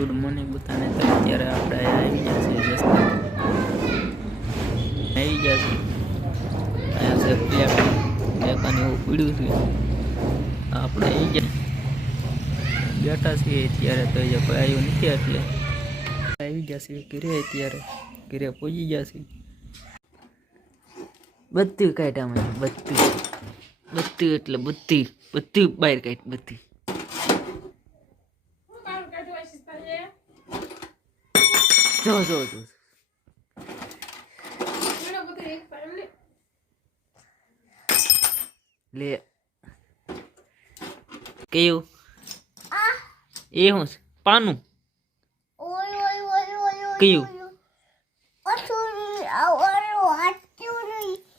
Good morning બધાને. તો અત્યારે આપણે આવી ગયા છે રસ્તા આવી ગયા છીએ. અહીંયા છે પ્લેટ પ્લેટાને એવું પીડ્યું છે. આપણે આવી ગયા. બેઠા છીએ અત્યારે તો એ કોઈ આવ્યું નથી એટલે. આવી ગયા છે ઘરે અત્યારે. ઘરે પહોંચી ગયા છે બધી મને બધી. બધી એટલે બધી. બધી બહાર કાઢ બધી. જો જો જો. લે. કયું? એ હું છે? પાનું. કયું?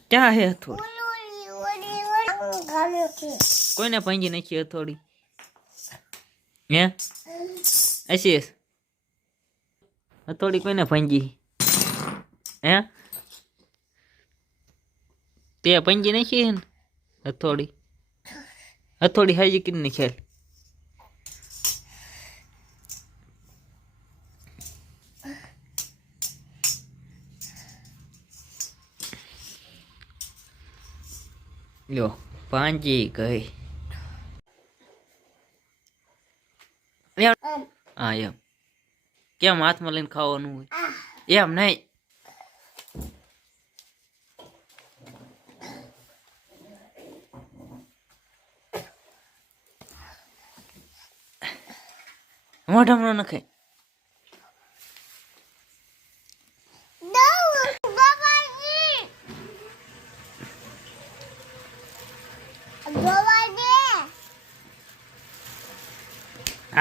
ક્યાં હે હથોડી કોઈને ભાંગી નાખી હથોડી હે? અશીષ હથોડી કોઈને ભાંગી હે તે ભાંગી નાખી હે ને હથોડી હથોડી હાજી કિને ખેલ લ્યો પાંજી ગઈ લ્યો. હા એમ કેમ હાથમાં લઈને ખાવાનું હોય? એમ નહીં. મોઢામાં નખાય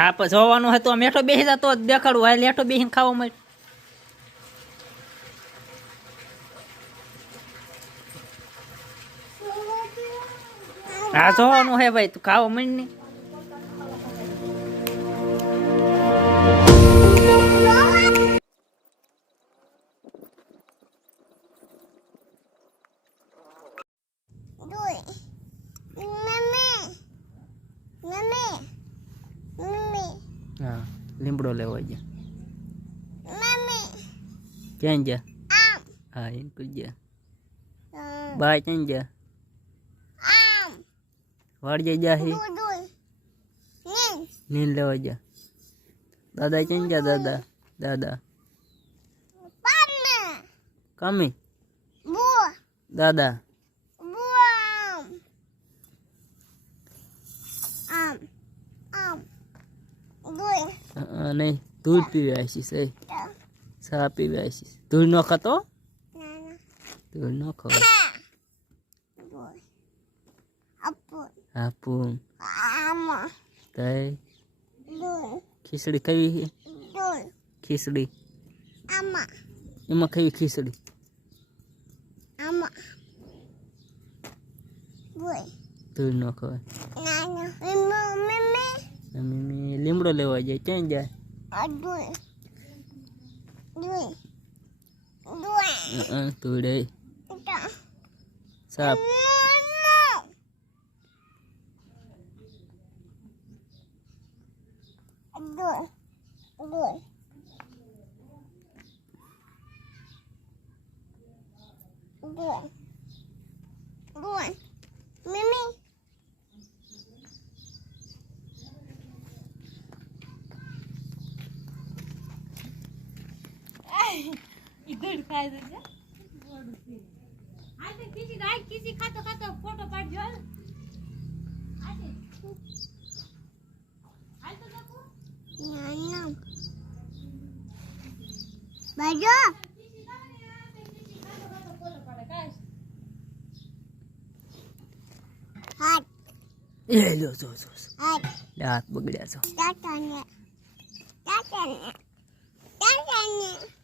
હા પણ જોવાનું હતું મેઠો બેસી જતો દેખાડું હા લેઠો બેસીને ખાવા મળે. હા જોવાનું હે ભાઈ, તું ખાવા મળી ને લીમડો લેવા ગયા ક્યાં જા હા એમ કરી જા બા ક્યાં જા વાડીએ જા હે નીંદ લેવા જા દાદા ક્યાં જા દાદા દાદા કામે દાદા નહીં દૂધ પીવી આવીશ એ. ચા પીવી આવીશ દૂધ ન ખાતો? દૂધ ન ખાવ. આપું ખીચડી ખાવી ખીચડી. એમાં ખાવી ખીચડી? દૂધ ન ખવાય. લીમડો લેવા જાય ક્યાં જાય? Ờ, đuôi đuôi đuôi ờ, ờ tôi đi. Dạ. Sập đuôi đuôi đuôi đuôi mimi. ઇગડ ખાય છે આ તો કિસી ગાય કિસી ખાતો ખાતો ફોટો પાડજો હાલ આ છે હાલ તો ગાય ને આ તો કિસી ખાતો ખાતો ફોટો પાડે કાશ Hat. એ લ્યો જો જો જો. Hat. લે હાથ બગડ્યા છો Tatanya. Tatanya. Tatanya. Tatanya. Tatanya.